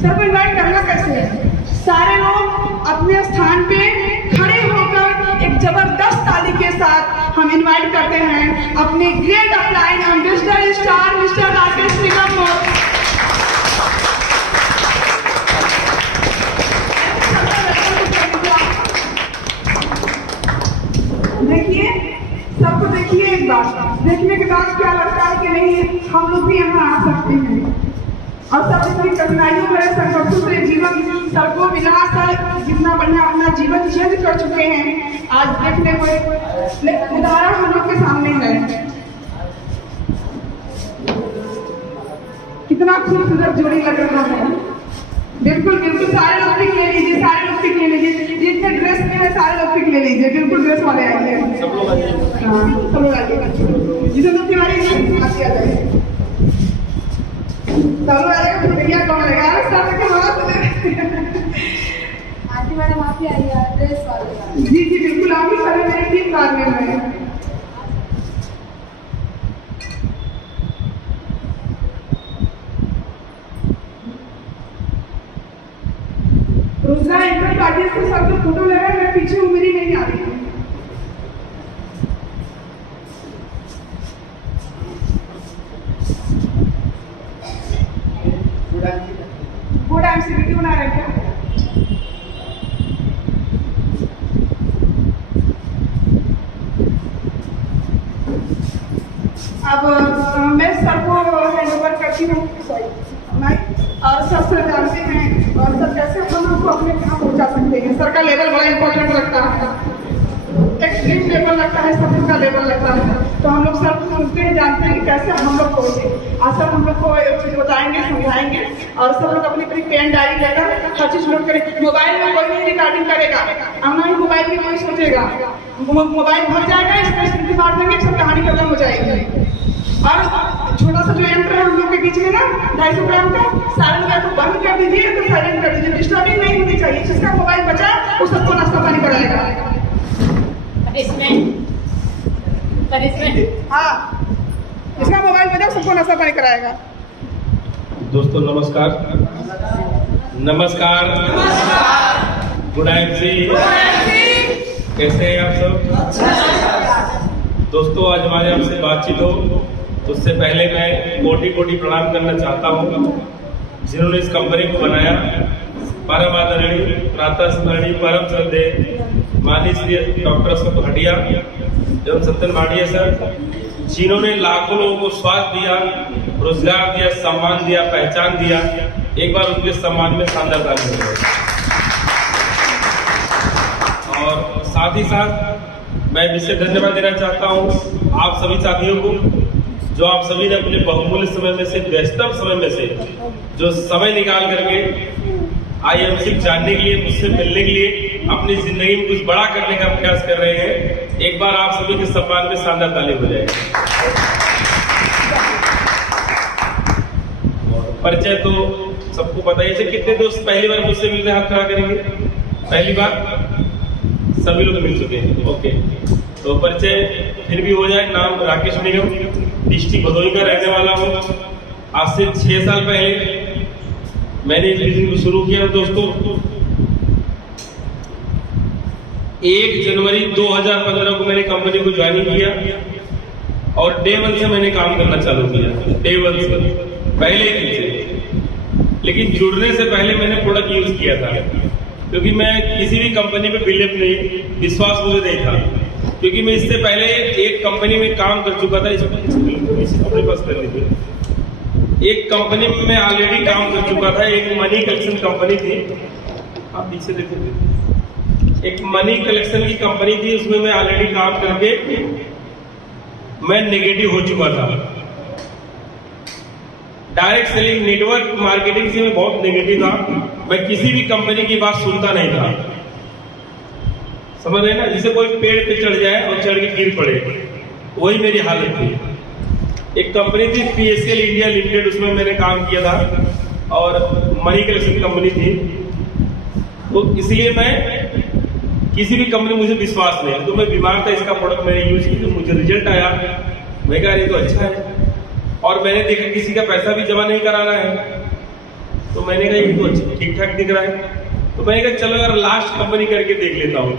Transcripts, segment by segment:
Sir को invite करना कैसे है? सारे लोग अपने स्थान पे खड़े होकर एक जबरदस्त ताली के साथ हम इन्वाइट करते हैं अपने great upline ambassador star mister Rakesh Nigam को। देखिए, सबको देखिए, एक बात देखने के बाद क्या लगता है कि नहीं हम लोग भी यहाँ आ सकते हैं। और सब इतनी कठिनाइयों भरे संघर्षों से जीवन सबको मिलाकर जितना बढ़िया अपना जीवन चेंज कर चुके हैं, आज देखने को एक उदाहरण हम लोग के सामने है। कितना खूबसूरत जोड़ी लग रहा है। बिल्कुल बिल्कुल, सारे लोग पिक ले लीजिए, सारे लोग पिक ले लीजिए, जितने ड्रेस में है सारे लोग पिक ले लीजिए। बिल्कुल ड्रेस वाले आएंगे, सब लोग आइए, सब लोग आइए, जितने लोग तिवारी आते आ जाए, सब लोग आएगा। भैया कौन रहेगा? सब के हाथ आंटी मैडम आप ही आइए ड्रेस वाले। जी जी बिल्कुल, आप ही सारे मेरे टीम कार में हैं। रोजगार इंटर पार्टी से सब लोग फोटो लगा, मैं पीछे हूँ, मेरी नहीं आ रही है। गुड एमसीबीटी बना रहे क्या? अब मैं सर को हैंड ओवर करती हूँ, और सब सर जानते हैं और सब कैसे हम लोग को अपने कहाँ पहुँचा सकते हैं। सर का लेवल बड़ा इंपॉर्टेंट लगता है, एक्सट्रीम लेवल लगता है, सब का लेवल लगता है। तो हम लोग सर सुनते हैं, जानते हैं कि कैसे हम लोग पहुँचे। आज सर हम लोग को एक चीज़ बताएंगे, समझाएंगे, और सब लोग अपनी अपनी पेन डायरी लेकर हर चीज़ नोट करें। मोबाइल में कोई नहीं रिकॉर्डिंग करेगा, और ना ही मोबाइल में कोई सोचेगा। मोबाइल भर जाएगा, इसमें मार देंगे, सब कहानी खत्म हो जाएगी। और छोटा सा जो यंत्र है हम लोग के बीच में ना 250 ग्राम का, सारे लोग को बंद कर दीजिए, तो साइलेंट कर दीजिए, डिस्टर्बिंग नहीं होनी चाहिए। जिसका मोबाइल बचा वो सबको नाश्ता पानी कराएगा। हाँ, इसका मोबाइल बचा सबको नाश्ता पानी कराएगा। दोस्तों नमस्कार। नमस्कार, गुड इवनिंग, कैसे हैं आप सब? दोस्तों आज हमारे आपसे बातचीत हो, उससे पहले मैं कोटि कोटि प्रणाम करना चाहता हूँ जिन्होंने इस कंपनी को बनाया। परम आदरणीय, प्रातः स्मरणीय, परम श्रद्धेय माननीय श्री डॉक्टर अशोक भाटिया एवं सत्यन भाटिया सर, जिन्होंने लाखों लोगों को स्वास्थ्य दिया, रोजगार दिया, सम्मान दिया, पहचान दिया। एक बार उनके सम्मान में शानदार ताली हो। और साथ ही साथ मैं विशेष धन्यवाद देना चाहता हूँ आप सभी साथियों को, जो आप सभी ने अपने बहुमूल्य समय में से, व्यस्तम समय में से जो समय निकाल करके IMC जानने के लिए, मुझसे मिलने के लिए, अपनी जिंदगी में कुछ बड़ा करने का प्रयास कर रहे हैं। एक बार आप सभी के सम्मान में शानदार ताली हो जाएगी। परिचय तो सबको पता ही है। कितने दोस्त पहली बार मुझसे मिलने हाथ खड़ा करेंगे? पहली बार सभी लोग मिल चुके हैं, ओके। तो परिचय फिर भी हो जाए। नाम राकेश निगम, डिस्ट्रिक्ट भदोही का रहने वाला हूँ। आज से 6 साल पहले मैंने इस बिजनेस को शुरू किया। दोस्तों 1 जनवरी 2015 को मैंने कंपनी को ज्वाइन किया और डे 1 से मैंने काम करना चालू किया। डे 1 से पहले दिन से, लेकिन जुड़ने से पहले मैंने प्रोडक्ट यूज किया था, क्योंकि मैं किसी भी कंपनी पे बिलीव नहीं, विश्वास मुझे नहीं था, क्योंकि मैं इससे पहले एक कंपनी में काम कर चुका था। अपने पास कर लीजिए। एक कंपनी में मैं ऑलरेडी काम कर चुका था, एक मनी कलेक्शन कंपनी थी, आप पीछे देखोगे, एक मनी कलेक्शन की कंपनी थी, उसमें मैं ऑलरेडी काम करके मैं नेगेटिव हो चुका था। डायरेक्ट सेलिंग, नेटवर्क मार्केटिंग से मैं बहुत नेगेटिव था। मैं किसी भी कंपनी की बात सुनता नहीं था, समझ रहे ना, जिसे कोई पेड़ पे चढ़ जाए और चढ़ के गिर पड़े, वही मेरी हालत थी। एक कंपनी थी PSL इंडिया लिमिटेड, उसमें मैंने काम किया था और मनी कलेक्शन कंपनी थी। तो इसलिए मैं किसी भी कंपनी, मुझे विश्वास नहीं, तो मैं बीमार था, इसका प्रोडक्ट मैंने यूज किया, तो मुझे रिजल्ट आया, मैं कहा ये तो अच्छा है। और मैंने देखा किसी का पैसा भी जमा नहीं कराना है, तो मैंने कहा ये तो ठीक ठाक दिख रहा है, तो मैंने कहा चलो यार लास्ट कंपनी करके देख लेता हूँ।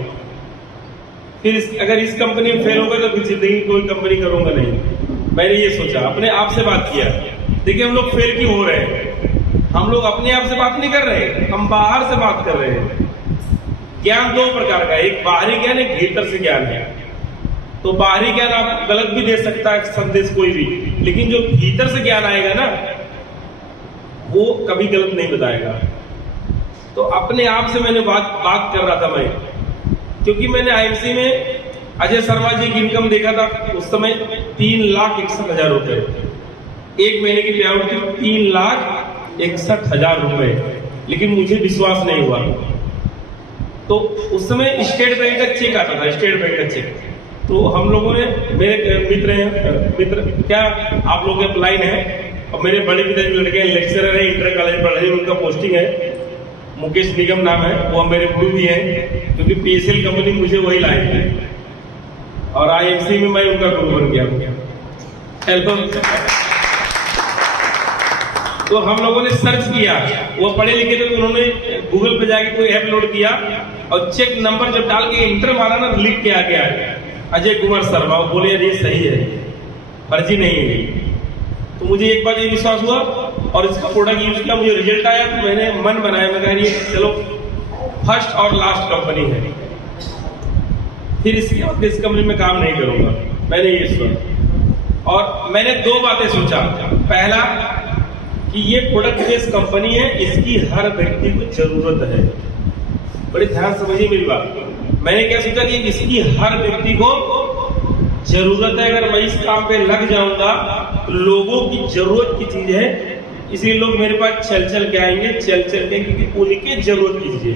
फिर अगर इस कंपनी में फेल होगा तो फिर जिंदगी कोई कंपनी करूंगा नहीं। मैंने ये सोचा, अपने आप से बात किया। देखिए हम लोग फेल क्यों हो रहे हैं? हम लोग अपने आप से बात नहीं कर रहे, हम बाहर से बात कर रहे हैं। ज्ञान दो प्रकार का, एक बाहरी ज्ञान, एक भीतर से ज्ञान है। तो बाहरी ज्ञान आप गलत भी दे सकता है संदेश कोई भी, लेकिन जो भीतर से ज्ञान आएगा ना वो कभी गलत नहीं बताएगा। तो अपने आप से मैंने बात कर रहा था मैं, क्योंकि मैंने आईएमसी में अजय शर्मा जी की इनकम देखा था उस समय 3,61,000 रुपए, एक महीने की पे आउट थी 3,61,000 रुपए, लेकिन मुझे विश्वास नहीं हुआ। तो उस समय स्टेट बैंक का चेक आता था, स्टेट बैंक का चेक। तो हम लोगों ने, मेरे मित्र क्या आप लोग के लाइन है, और मेरे बड़े पिताजी लड़के लेक्चरर है, इंटर कॉलेज पढ़ रहे हैं, उनका पोस्टिंग है, मुकेश निगम नाम है, वो मेरे गुरु भी हैं, क्योंकि पीएसएल कंपनी मुझे वही लाए थे और आईएमसी में मैं उनका गुरु बन गया। हेलो, तो हम लोगों ने सर्च किया, वो पढ़े लिखे थे, तो उन्होंने गूगल पे जाके कोई ऐप लोड किया और चेक नंबर जब डाल के इंटर मारा ना, लिख के आ गया अजय कुमार शर्मा। वो बोले ये सही है, फर्जी नहीं है। तो मुझे एक बार ये विश्वास हुआ और इसका प्रोडक्ट यूज किया, मुझे रिजल्ट आया, तो मैंने मन बनाया, मैं कहा ये चलो फर्स्ट और लास्ट कंपनी है, फिर इसके बाद इस कंपनी में काम नहीं करूंगा। मैंने ये सोचा और मैंने दो बातें सोचा। पहला कि ये प्रोडक्ट बेस्ड कंपनी है, इसकी हर व्यक्ति को जरूरत है। बड़े ध्यान समझिए मेरी बात। मैंने क्या सोचा कि इसकी हर व्यक्ति को जरूरत है, अगर मैं इस काम पे लग जाऊंगा तो लोगों की जरूरत की चीज है, इसलिए लोग मेरे पास चल के आएंगे, चल के, क्योंकि उनकी जरूरत की चीज है।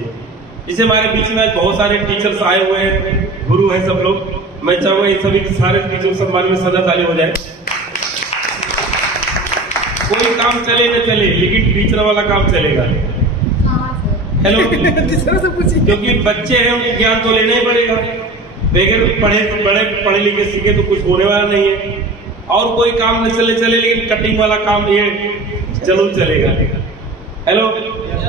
जैसे हमारे बीच में बहुत सारे टीचर्स आए हुए हैं, गुरु हैं सब लोग, मैं चाहूंगा इन सभी सारे टीचर सम्मान में सदा ताली हो जाए। कोई काम चले न चले, लेकिन टीचर वाला काम चलेगा। हेलो, क्योंकि बच्चे हैं, उनको ज्ञान तो लेना ही पड़ेगा, बगैर पढ़े लिखे सीखे तो कुछ होने वाला नहीं है। और कोई काम न चले, लेकिन कटिंग वाला काम ये जरूर चलेगा। हेलो,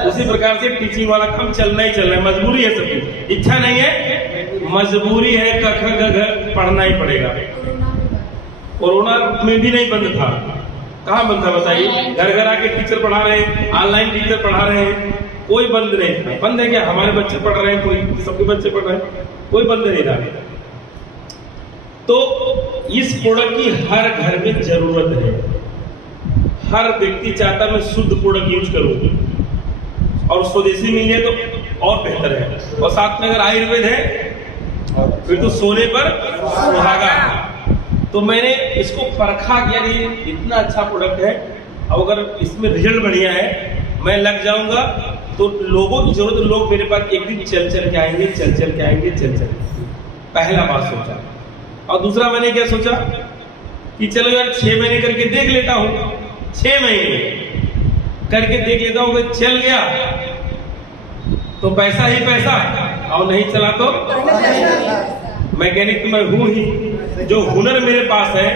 उसी प्रकार से टीचिंग वाला काम चलना ही चलना है, मजबूरी है सबकी, इच्छा नहीं है, मजबूरी है, क ख ग घ पढ़ना ही पड़ेगा। कोरोना में भी नहीं बंद था, कहाँ बंद था बताइए? घर आके टीचर पढ़ा रहे हैं, ऑनलाइन टीचर पढ़ा रहे हैं, कोई बंद नहीं था। बंद है क्या? हमारे बच्चे पढ़ रहे हैं, कोई सबके बच्चे पढ़ रहे हैं, कोई बंद नहीं था। तो इस प्रोडक्ट की हर घर में जरूरत है, हर व्यक्ति चाहता मैं शुद्ध प्रोडक्ट यूज करूं और स्वदेशी मिल जाए तो और बेहतर है, और साथ में अगर आयुर्वेद है फिर तो सोने पर सुहागा। तो मैंने इसको परखा कि यार ये इतना अच्छा प्रोडक्ट है, अब अगर इसमें रिजल्ट बढ़िया है, मैं लग जाऊंगा तो लोगों की जरूरत, लोग मेरे पास एक दिन चल के आएंगे, चल के आएंगे। पहला बात सोचा। और दूसरा मैंने क्या सोचा कि चलो यार 6 महीने करके देख लेता हूं, 6 महीने करके देख लेता हूं, अगर चल गया तो पैसा ही पैसा, और नहीं चला तो मैकेनिक तो मैं हूं ही। जो हुनर मेरे पास है,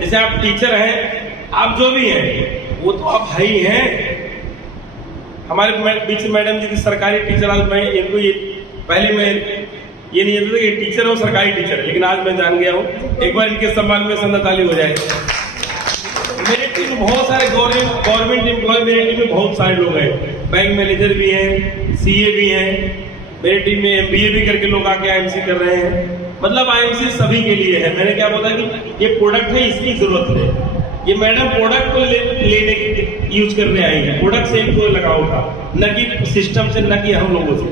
जैसे आप टीचर हैं, आप जो भी हैं, वो तो आप भाई हैं। हमारे बीच मैडम जी थी सरकारी टीचर, आज मैं इनको ये पहले मैं ये नहीं जानता कि टीचर हो, सरकारी टीचर, लेकिन आज मैं जान गया हूँ। एक बार इनके सम्मान में सन्ना ताली हो जाए। मेरे टीम में बहुत सारे गवर्नमेंट एम्प्लॉय, मेरे टीम में बहुत सारे लोग हैं, बैंक मैनेजर भी हैं, सीए भी हैं, मेरी टीम में एमबीए भी करके लोग आके आईएमसी कर रहे हैं। मतलब आईएमसी सभी के लिए है। मैंने क्या बोला कि ये प्रोडक्ट है, इसकी जरूरत है। ये मैडम प्रोडक्ट को लेने यूज करने आई है, प्रोडक्ट से इनको लगाव था, न कि सिस्टम से, न कि हम लोगों से।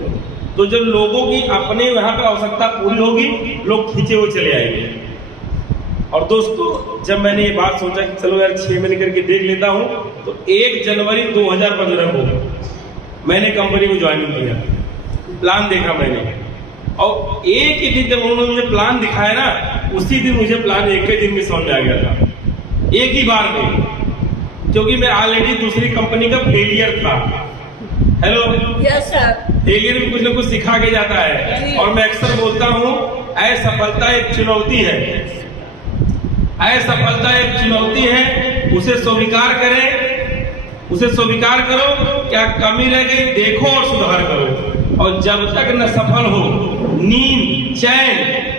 तो जब लोगों की अपने यहाँ पे आवश्यकता पूरी होगी, लोग खींचे हुए चले आएंगे। और दोस्तों, जब मैंने ये बात सोचा कि चलो यार 6 महीने करके देख लेता हूँ, तो 1 जनवरी 2015 को मैंने कंपनी को ज्वाइन किया। प्लान देखा मैंने, और एक ही दिन जब उन्होंने मुझे प्लान दिखाया ना, उसी दिन मुझे प्लान एक ही दिन में समझ आ गया था, एक ही बार में, क्योंकि मैं ऑलरेडी दूसरी कंपनी का फेलियर था। Hello, yes sir. फेलियर में कुछ ना कुछ सिखा के जाता है, और मैं अक्सर बोलता हूँ असफलता एक चुनौती है, असफलता एक चुनौती है, उसे स्वीकार करें उसे स्वीकार करो, क्या कमी रह गई देखो और सुधार करो। और जब तक न सफल हो, नींद, चैन,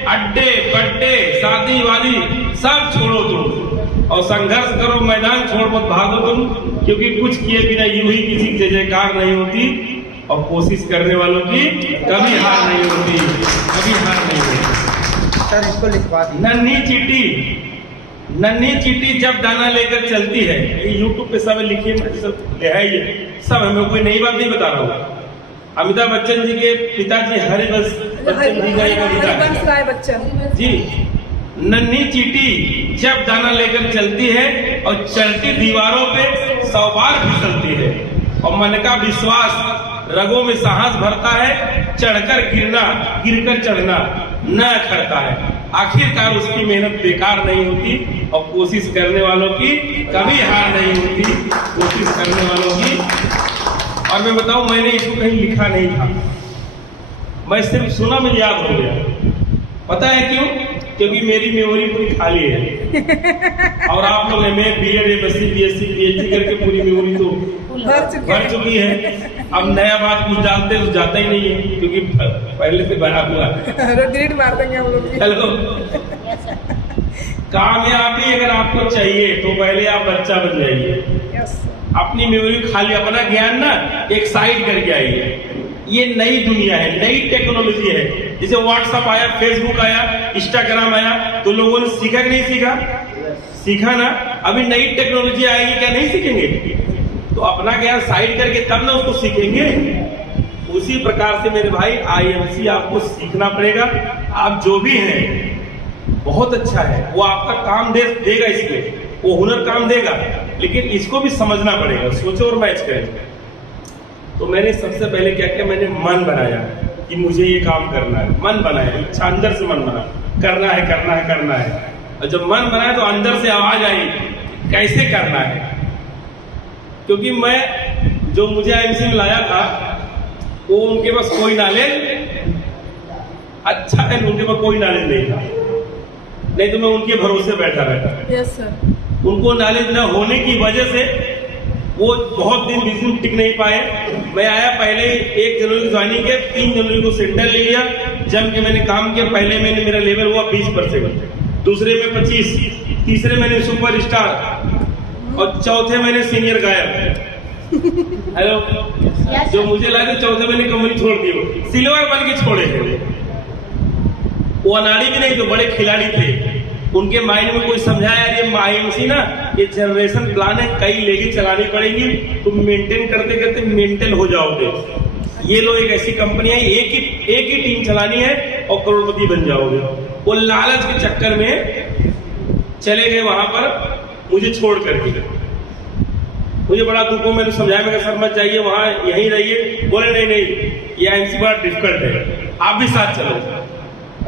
अड्डे बड्डे, शादी वाली सब छोड़ो तुम और संघर्ष करो, मैदान छोड़ मत भागो तुम, क्योंकि कुछ किए बिना यूं ही किसी की जय जयकार नहीं होती और कोशिश करने वालों की कभी हार नहीं होती, कभी हार नहीं होती। सर इसको लिखवा दी। नन्ही चीटी जब दाना लेकर चलती है, ये यूट्यूब पे सब लिखिए, सब है, ये सब हमें कोई नई बात नहीं बता रहा हूँ। अमिताभ बच्चन जी के पिताजी हरिवंश बच्चन जी का एक कविता हरिवंश राय बच्चन जी। नन्ही चीटी जब दाना लेकर चलती है और चलती दीवारों पे 100 बार फिसलती है, और मन का विश्वास रगों में साहस भरता है, चढ़कर गिरना गिरकर चढ़ना न करता है। आखिरकार उसकी मेहनत बेकार नहीं होती और कोशिश करने वालों की कभी हार नहीं होती, कोशिश करने वालों की। और मैं बताऊं, मैंने इसको कहीं लिखा नहीं था, मैं सिर्फ सुना, मुझे याद हो गया। पता है क्यों? क्योंकि मेरी मेमोरी पूरी खाली है और आप लोग MA, BEd, MSc, BSc, PhD करके पूरी मेमोरी तो भर चुकी है। अब नया बात कुछ डालते तो जाता ही नहीं है, क्योंकि पहले से भरा हुआ डिलीट मार देंगे हम लोग। चलो, कामयाबी अगर आपको चाहिए तो पहले आप बच्चा बन जाइए, अपनी मेमोरी खाली, अपना ज्ञान ना एक साइड करके आइए। ये नई दुनिया है, नई टेक्नोलॉजी है। जैसे व्हाट्सएप आया, फेसबुक आया, इंस्टाग्राम आया, तो लोगों ने सीखा कि नहीं सीखा? सीखा ना। अभी नई टेक्नोलॉजी आएगी, क्या नहीं सीखेंगे? तो अपना ज्ञान साइड करके तब ना उसको सीखेंगे। उसी प्रकार से मेरे भाई IMC आपको सीखना पड़ेगा। आप जो भी हैं बहुत अच्छा है, वो आपका काम देगा, इसमें वो हुनर काम देगा, लेकिन इसको भी समझना पड़ेगा, सोचो और मैच करें। तो मैंने सबसे पहले क्या किया, मैंने मन बनाया कि मुझे ये काम करना है। मन बनाया, इच्छा अंदर से मन बना, करना है करना है करना है। और जब मन बनाया तो अंदर से आवाज आई कैसे करना है। क्योंकि मैं जो मुझे IMC में लाया था वो उनके पास कोई नॉलेज अच्छा है, उनके पास कोई नॉलेज नहीं था, नहीं तो मैं उनके भरोसे बैठा रहता। Yes sir. उनको नॉलेज न होने की वजह से वो बहुत दिन बिजनेस टिक नहीं पाए। मैं आया पहले 1 जनवरी की ज्वाइनिंग के 3 जनवरी को सेंटर ले लिया, जम के मैंने काम किया। पहले महीने मेरा लेवल हुआ 20%, दूसरे में 25, तीसरे महीने सुपर स्टार और चौथे महीने सीनियर गायक। हेलो, जो मुझे लगा चौथे महीने कंपनी छोड़ दी, वो सिल्वर बन के छोड़े थे। वो अनाड़ी भी नहीं, जो बड़े खिलाड़ी थे, उनके माइंड में कोई समझाया ये IMC ना, ये जनरेशन प्लान है, कई लेके चलानी पड़ेगी, तुम मेंटेन करते करते मेंटल हो जाओगे। ये लो एक ऐसी कंपनी है, एक ही टीम चलानी है और करोड़पति बन जाओगे। वो लालच के चक्कर में चले गए वहां पर, मुझे छोड़ करके। मुझे बड़ा दुख हो, मैंने समझाया, मैं सर मत जाइए वहां, यहीं रहिए। बोले नहीं, ये IMC बड़ा डिफिकल्ट है, आप भी साथ चलो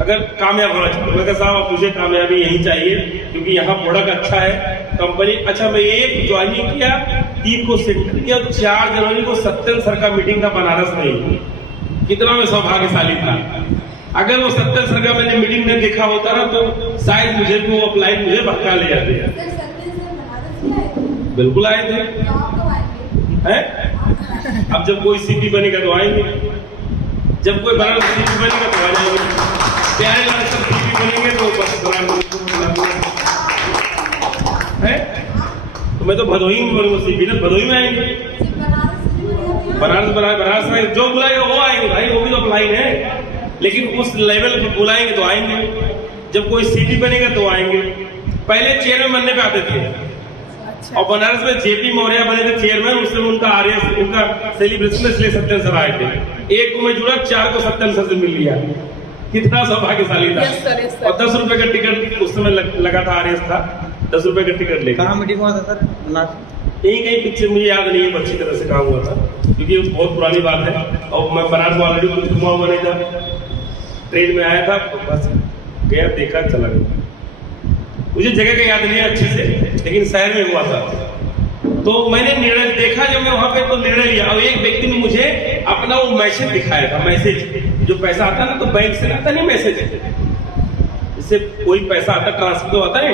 अगर कामयाब होना चाहते। मैं कहा साहब मुझे कामयाबी यही चाहिए, क्योंकि यहाँ प्रोडक्ट अच्छा है, कंपनी अच्छा। मैं एक ज्वाइनिंग किया, 3 को सेंटर किया, 4 जनवरी को सत्येंद्र सर का मीटिंग था बनारस में। कितना मैं सौभाग्यशाली था। अगर वो सत्येंद्र सर का मैंने मीटिंग में देखा होता ना, तो शायद मुझे भी वो अपलाइन मुझे भटका ले जाते। बिल्कुल आए थे। अब जब कोई CP बनेगा तो आएंगे, जब कोई बनारस CP बनेगा तो आ जाएंगे। प्यारे लाल सब CP बनेंगे तो है। तो मैं तो भदोही में बनूंगा CP ना, भदोही में आएंगे। बनारस में जो बुलाएगा वो आएंगे भाई, वो भी तो अपलाइन है, लेकिन उस लेवल पर बुलाएंगे तो आएंगे। जब कोई CP बनेगा तो आएंगे। पहले चेयरमैन बनने पे आते थे, और बनारस में JP मौर्य बने थे चेयरमैन, उससे उनका RS उनका सेलिब्रेशन में इसलिए सत्येंद्र सर आए थे। 1 को मैं जुड़ा, 4 को सत्येंद्र सर से मिल लिया। कितना सौभाग्यशाली था। और 10 रुपए का टिकट उस समय लगा था, RS था, 10 रुपए का टिकट लेकर। कहाँ मीटिंग हुआ था सर? यही कहीं पीछे, मुझे याद नहीं है अच्छी तरह से कहाँ हुआ था, क्योंकि वो बहुत पुरानी बात है। और मैं बनारस ऑलरेडी कुछ घुमा हुआ नहीं था, ट्रेन में आया था, बस गया, देखा, चला गया। मुझे जगह का याद नहीं है अच्छे से, लेकिन शहर में हुआ था। तो मैंने निर्णय देखा जब मैं वहां पे, तो निर्णय लिया। और एक व्यक्ति ने मुझे अपना वो मैसेज दिखाया था, मैसेज जो पैसा आता ना तो बैंक से आता नहीं मैसेज, इससे कोई पैसा आता, ट्रांसफर तो आता है,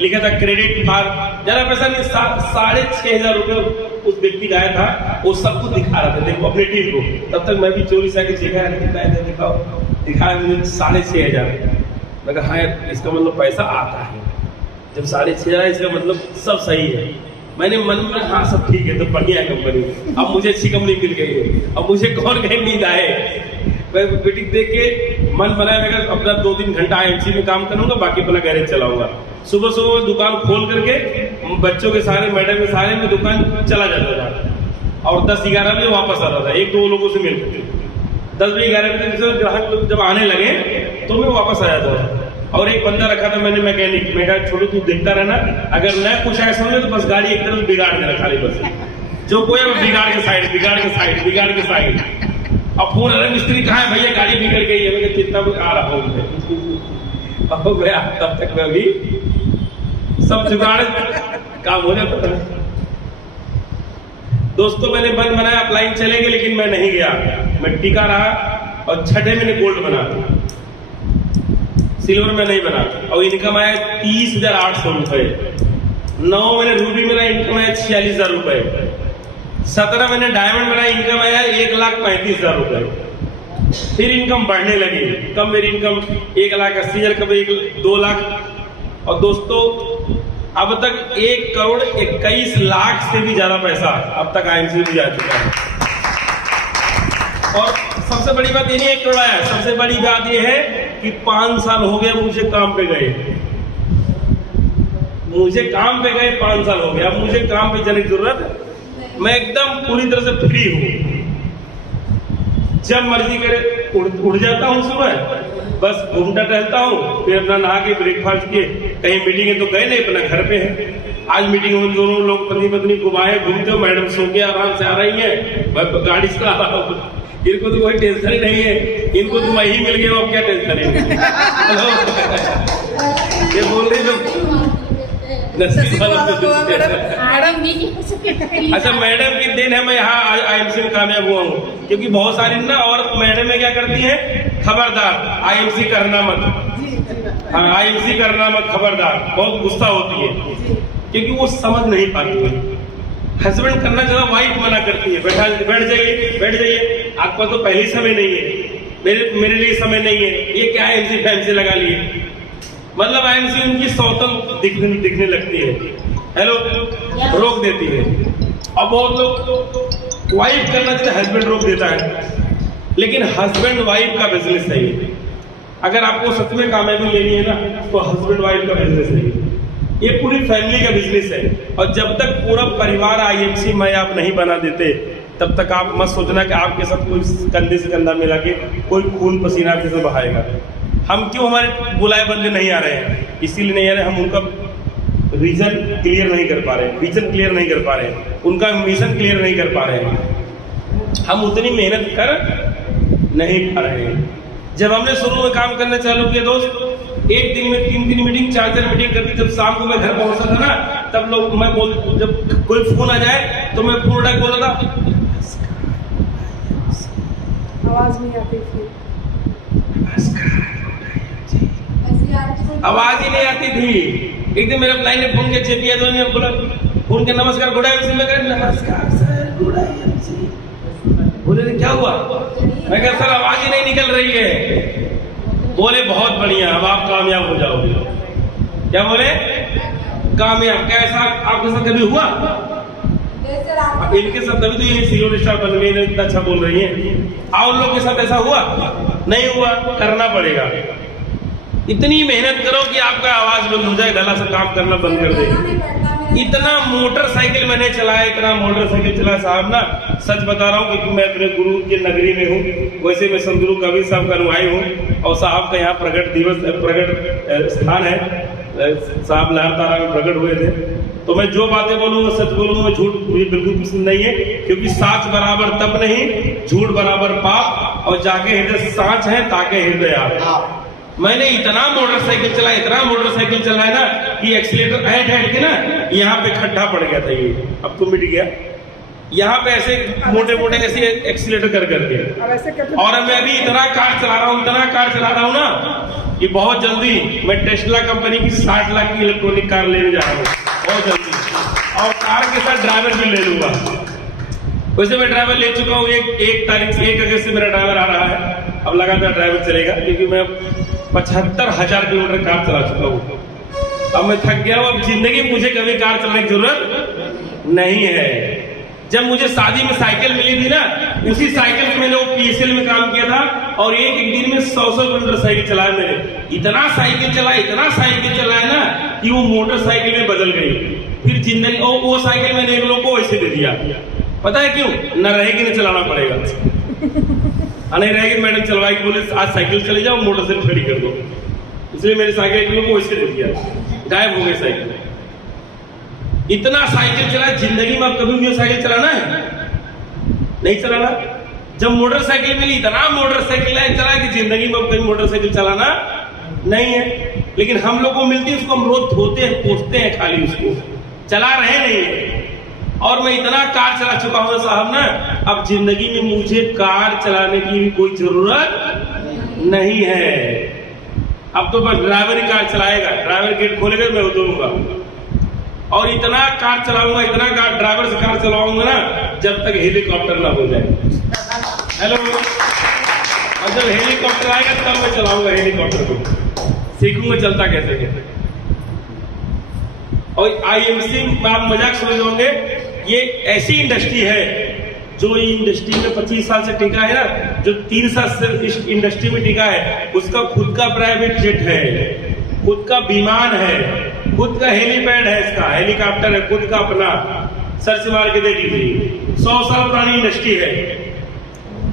लिखा था क्रेडिट कार्ड, ज्यादा पैसा नहीं, 6,500 रुपये उस व्यक्ति का आया था। वो सबको दिखा रहा था, देखो अपनी टीम को। तब तक मैं भी चोरी से आके देखा है, दिखाओ, दिखाया मुझे 6,500। मैं कहा हाँ इसका मतलब पैसा आता है, जब 6,500 इसका मतलब सब सही है। मैंने मन में हाँ सब ठीक है, तो बढ़िया है कंपनी, अब मुझे अच्छी कंपनी मिल गई है, अब मुझे कौन कहीं नींद आए। मैं मीटिंग देख के मन बनाया, मैं अपना 2-3 घंटा IMC में काम करूंगा, बाकी अपना गैरेज चलाऊंगा। सुबह सुबह दुकान खोल करके बच्चों के सारे, मैडम के सारे में दुकान चला जाता था, और 10-11 बजे वापस आता था, 1-2 लोगों से मिलकर। 10 बजे 11 बजे ग्राहक लोग जब आने लगे तो मैं वापस आ जाता था। और एक बंदा रखा था मैंने मैकेनिक, मैं कहा छोड़ो तू देखता रहना, अगर न कुछ ऐसा हो तो बस गाड़ी एक तरफ बिगाड़ देना, खाली बस जो कोई बिगाड़ के साइड, बिगाड़ के साइड, बिगाड़ के साइड। अब फोन अरे मिस्त्री कहाँ है भैया, गाड़ी बिगड़ गई है। मैं चिंता में आ रहा हूँ, अब गया, तब तक मैं भी सब जुगाड़ काम हो जाता था। दोस्तों मैंने मन बनाया अपलाइन चलेंगे, लेकिन मैं नहीं गया, मैं टिका रहा। और 6ठे मैंने गोल्ड बना, सिल्वर में नहीं बना, और इनकम आया 30,800 रुपए। 9 मैंने रूबी में इनकम आया 46,000 रुपए। 17 मैंने डायमंड बनाया, इनकम आया 1,35,000 रुपए। फिर इनकम बढ़ने लगी, कब मेरी इनकम 1,80,000, कभी 2 लाख। और दोस्तों अब तक 1,21,00,000 से भी ज्यादा पैसा अब तक IMC में जा चुका है। और सबसे बड़ी बात ये नहीं 1 करोड़ आया, सबसे बड़ी बात ये है कि 5 साल हो गए मुझे काम पे गए, मुझे काम पे गए 5 साल हो गए। अब मुझे काम पे जाने की जरूरत है, मैं एकदम पूरी तरह से फ्री हूँ। जब मर्जी करे उड़ जाता हूँ सुबह, बस घूमता टहलता हूँ, फिर अपना नहा के ब्रेकफास्ट किए, कहीं मीटिंग है तो गए नहीं, अपना घर पे है। आज मीटिंग में दोनों लोग पति पत्नी घुमाए घूमते हो, मैडम सो के आराम से आ रही है, मैं गाड़ी से आ रहा हूँ, इनको तो कोई टेंशन ही नहीं है, इनको तो मैं ही मिल गया, अब क्या टेंशन है। ये बोल रही तो अच्छा मैडम की देन है, मैं यहाँ IMC में कामयाब हुआ हूँ, क्योंकि बहुत सारी ना और मैडम में क्या करती है, खबरदार IMC करना मत, हाँ IMC करना मत, खबरदार, बहुत गुस्सा होती है, क्योंकि वो समझ नहीं पाती है। हस्बैंड करना चाहता, वाइफ मना करती है, बैठ जाइए, आपके पास तो पहले समय नहीं है, मेरे लिए समय नहीं है, ये क्या IMC फैमसी लगा लिए, मतलब IMC उनकी सौतन दिखने लगती है, हेलो रोक देती है। और बहुत लोग वाइफ करना चाहते, हस्बैंड रोक देता है, लेकिन हस्बैंड वाइफ का बिजनेस नहीं है। अगर आपको सच में कामयाबी लेनी है ना, तो हस्बैंड वाइफ का बिजनेस नहीं है, ये पूरी फैमिली का बिजनेस है। और जब तक पूरा परिवार IMC में आप नहीं बना देते, तब तक आप मत सोचना कि आपके साथ कोई कंधे से कंधा मिला के कोई खून पसीना आपके साथ बहाएगा। हम क्यों हमारे बुलाए बंदे नहीं आ रहे हैं, इसीलिए नहीं आ रहे, हम उनका रीजन क्लियर नहीं कर पा रहे हैं, विजन क्लियर नहीं कर पा रहे हैं, उनका मिशन क्लियर नहीं कर पा रहे हैं। हम उतनी मेहनत कर नहीं पा रहे हैं। जब हमने शुरू में काम करना चालू किया दोस्त, एक दिन में 3 मीटिंग 4 मीटिंग करती, जब शाम को मैं घर पहुंचता था ना, तब लोग मैं जब कोई फोन आ जाए तो मैं फोन उठा बोला था, आवाज नहीं आती थी, आवाज ही नहीं आती थी। एक दिन मेरे लाइन ने फोन किया, चेपिया तो नहीं बोला, फोन के नमस्कार गुड IMC में कहा नमस्कार सर गुड IMC, बोले क्या हुआ, मैं कहा सर आवाज ही नहीं निकल रही है। बोले बहुत बढ़िया, अब आप कामयाब हो जाओगे। क्या बोले, कामयाब, क्या ऐसा आपके साथ कभी हुआ? इनके साथ तभी तो ये सिल्वर स्टार बन गई, इतना अच्छा बोल रही है। और लोग के साथ ऐसा हुआ नहीं हुआ, करना पड़ेगा। इतनी मेहनत करो कि आपका आवाज बंद हो जाए, गला से काम करना बंद कर दे। इतना मोटरसाइकिल मैंने चलाया, इतना मोटरसाइकिल चलाया साहब ना, सच बता रहा हूँ, क्योंकि मैं अपने गुरु की नगरी में हूँ। वैसे मैं संतगुरु कबीर साहब का अनुयायी हूँ, और साहब का यहाँ प्रगट स्थान है, साहब लहरतारा में प्रकट हुए थे। तो मैं जो बातें बोलूंगा सच बोलूंगा, झूठ मुझे बिल्कुल पसंद नहीं है, क्योंकि साच बराबर तप नहीं, झूठ बराबर पाप, और जाके हृदय साच है ताके हृदय आप। मैंने इतना मोटरसाइकिल चलाया ना कि एक्सीलेटर ऐट के ना यहाँ पे खड्डा पड़ गया था, ये अब तो मिट गया। यहाँ पे ऐसे मोटे मोटे ऐसे एक्सीलेटर कर करके, अब ऐसे करते और मैं अभी इतना कार चला रहा हूँ ना कि बहुत जल्दी मैं टेस्ला कंपनी की 60 लाख की इलेक्ट्रॉनिक कार लेने जा रहा हूँ, बहुत जल्दी, और कार के साथ ड्राइवर भी ले लूंगा। वैसे मैं ड्राइवर ले चुका हूँ, 1 अगस्त से मेरा ड्राइवर आ रहा है, अब लगातार ड्राइवर चलेगा, क्योंकि मैं 75,000 किलोमीटर कार चला चुका हूँ। अब मैं थक गया हूँ, अब जिंदगी में मुझे कभी कार चलाने की जरूरत नहीं है। जब मुझे शादी में साइकिल मिली थी ना, उसी साइकिल से मैंने वो PSL में काम किया था, और एक दिन में 100 किलोमीटर साइकिल चलाया मैंने। इतना साइकिल चलाया ना कि वो मोटरसाइकिल में बदल गई। फिर जिंदगी वो साइकिल मैंने एक लोग को वैसे दे दिया, पता है क्यों? न रहेगी न चलाना पड़ेगा। नहीं रहेगी, मैडम चलवाएगी, बोले आज साइकिल चले जाओ, मोटरसाइकिल खड़ी कर दो, इसलिए मेरी साइकिल एक लोग को वैसे दे दिया, गायब हो गई साइकिल। इतना साइकिल चला, जिंदगी में अब कभी मुझे साइकिल चलाना है? नहीं चलाना। जब मोटरसाइकिल मिली, इतना मोटरसाइकिल चला कि जिंदगी में अब कभी मोटरसाइकिल चलाना नहीं है। लेकिन हम लोग को मिलती है, उसको हम रोज धोते हैं, पोछते हैं, खाली उसको चला रहे नहीं है। और मैं इतना कार चला चुका हूं साहब ना, अब जिंदगी में मुझे कार चलाने की भी कोई जरूरत नहीं है। अब तो बस ड्राइवर ही कार चलाएगा, ड्राइवर गेट खोलेगा, मैं उतरूंगा, और इतना कार चलाऊंगा, इतना कार ड्राइवर से कार चलाऊंगा ना, जब तक हेलीकॉप्टर ना हो जाए। हेलो, और जब हेलीकॉप्टर आएगा तब मैं चलाऊंगा हेलीकॉप्टर को, सीखूंगा चलता कैसे। और IMC में आप मजाक समझ होंगे, ये ऐसी इंडस्ट्री है जो इंडस्ट्री में 25 साल से टिका है ना, जो 3 साल से इस इंडस्ट्री में टिका है, उसका खुद का प्राइवेट जेट है, खुद का विमान है, खुद का हेलीपैड है, इसका हेलीकॉप्टर है खुद का अपना। सर्च मार के देख लीजिए, 100 साल पुरानी इंडस्ट्री है।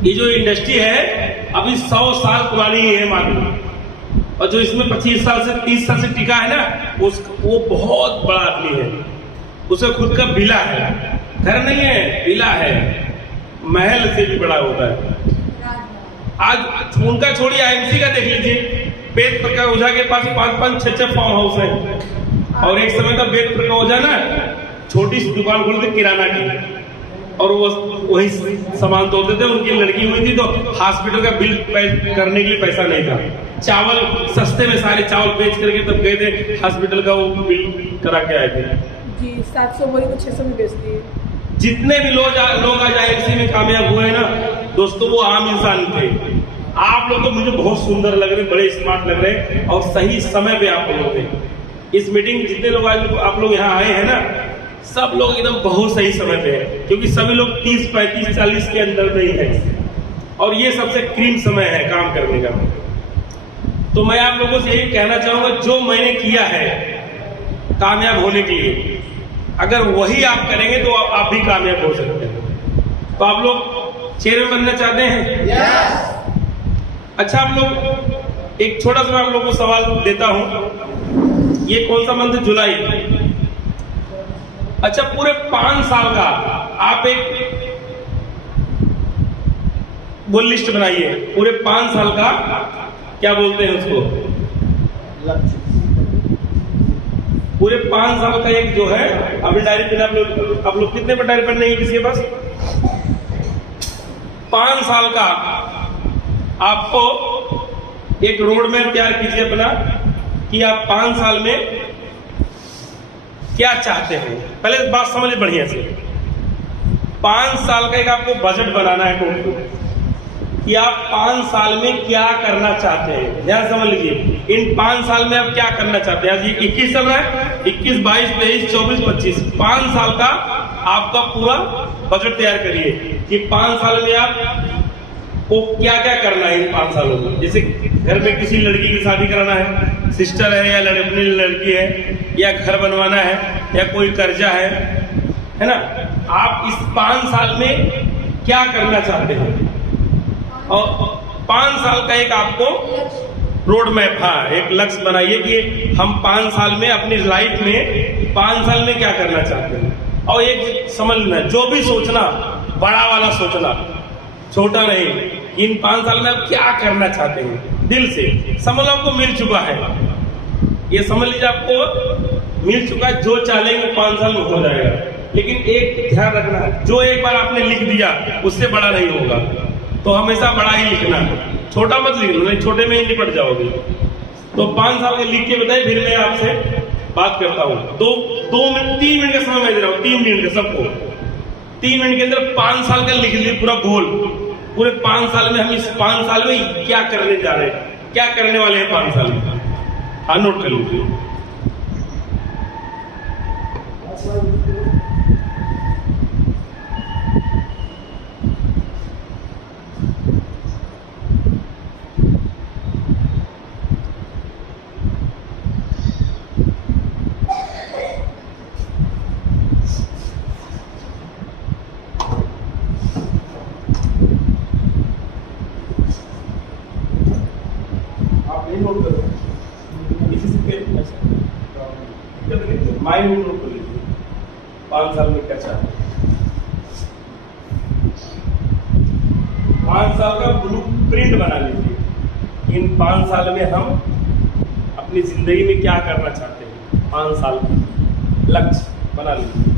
ये जो इंडस्ट्री है अभी 100 साल पुरानी है मालूम, और जो इसमें 25 साल से 30 साल से टिका है ना, वो बहुत बड़ा आदमी है, उसका खुद का विला है, घर नहीं है, विला है, महल से भी बड़ा होता है। आज उनका छोड़िए, IMC का देख लीजिए, वेद प्रकाश ओझा के पास 5-5, 6-6 फार्म हाउस है। और एक समय तक वेद प्रकाश ओझा ना छोटी सी दुकान खोलते किराना की, और वो वही सामान तोड़ते थे। उनकी लड़की हुई थी तो हॉस्पिटल का बिल करने के लिए पैसा नहीं था, चावल सस्ते में सारे चावल बेच करके तब गए थे हॉस्पिटल का वो बिल करा के आए थे जी। 700 बोरी को 600 में बेचती है। जितने भी लोग आज IMC में कामयाब हुए ना दोस्तों, वो आम इंसान थे। आप लोग तो मुझे बहुत सुंदर लग रहे, बड़े स्मार्ट लग रहे, और सही समय पे आप लोग थे। इस मीटिंग जितने लोग आज आप लोग यहाँ आए हैं ना, सब लोग एकदम बहुत सही समय पे है, क्योंकि सभी लोग 30, 35, 40 के अंदर में ही है, और ये सबसे क्रीम समय है काम करने का। तो मैं आप लोगों से यही कहना चाहूंगा, जो मैंने किया है कामयाब होने के लिए, अगर वही आप करेंगे तो आप भी कामयाब हो सकते हैं। तो आप लोग चेयरमैन बनना चाहते हैं? yes! अच्छा, आप लोग एक छोटा सा मैं आप लोगों को सवाल देता हूं, ये कौन सा मंथ? जुलाई। अच्छा, पूरे 5 साल का आप एक वो लिस्ट बनाइए, पूरे 5 साल का क्या बोलते हैं उसको, लक्ष्य। पूरे 5 साल का एक जो है, अभी डायरी पेन आप लोग कितने पर डायरी पेन नहीं है किसी के पास? 5 साल का आपको एक रोड मैप तैयार कीजिए अपना, कि आप 5 साल में क्या चाहते हैं। पहले बात समझ लीजिए बढ़िया से, 5 साल का एक आपको बजट बनाना है टोटल, कि आप 5 साल में क्या करना चाहते हैं। ध्यान समझ लीजिए, इन 5 साल में आप क्या करना चाहते हैं। आज ये 21 चल रहा है, 21, 22, 23, 24, 25, 5 साल का आपका पूरा बजट तैयार करिए कि 5 साल में आप को क्या क्या करना है इन 5 सालों में। जैसे घर में किसी लड़की की शादी कराना है, सिस्टर है या अपनी लड़की है, या घर बनवाना है, या कोई कर्जा है ना। आप इस 5 साल में क्या करना चाहते हैं, और 5 साल का एक आपको रोड मैप, हाँ, एक लक्ष्य बनाइए कि हम 5 साल में अपनी लाइफ में 5 साल में क्या करना चाहते हैं। और एक समझना, जो भी सोचना बड़ा वाला सोचना, छोटा नहीं। इन 5 साल में आप क्या करना चाहते हैं दिल से, समझ लो आपको मिल चुका है, ये समझ लीजिए आपको मिल चुका है, जो चाहेंगे 5 साल में हो जाएगा। लेकिन एक ध्यान रखना, जो एक बार आपने लिख दिया उससे बड़ा नहीं होगा, तो हमेशा बड़ा ही लिखना, छोटा मत लिखना, नहीं छोटे में ही निपट जाओगे। तो 5 साल के लिख के बताइए, फिर मैं आपसे बात करता हूँ। 3 मिनट का समय मैं दे रहा हूँ, 3 मिनट का सबको। 3 मिनट के अंदर 5 साल का लिख लीजिए पूरा गोल। पूरे 5 साल में हम इस 5 साल में क्या करने जा रहे हैं, क्या करने वाले हैं 5 साल में, हाँ नोट कर लीजिए। आप ये नोट करो, इसी से माइंड नोट कर लीजिए 5 साल में क्या चाहते हैं। 5 साल का ब्लू प्रिंट बना लीजिए, इन 5 साल में हम अपनी जिंदगी में क्या करना चाहते हैं, 5 साल का लक्ष्य बना लीजिए।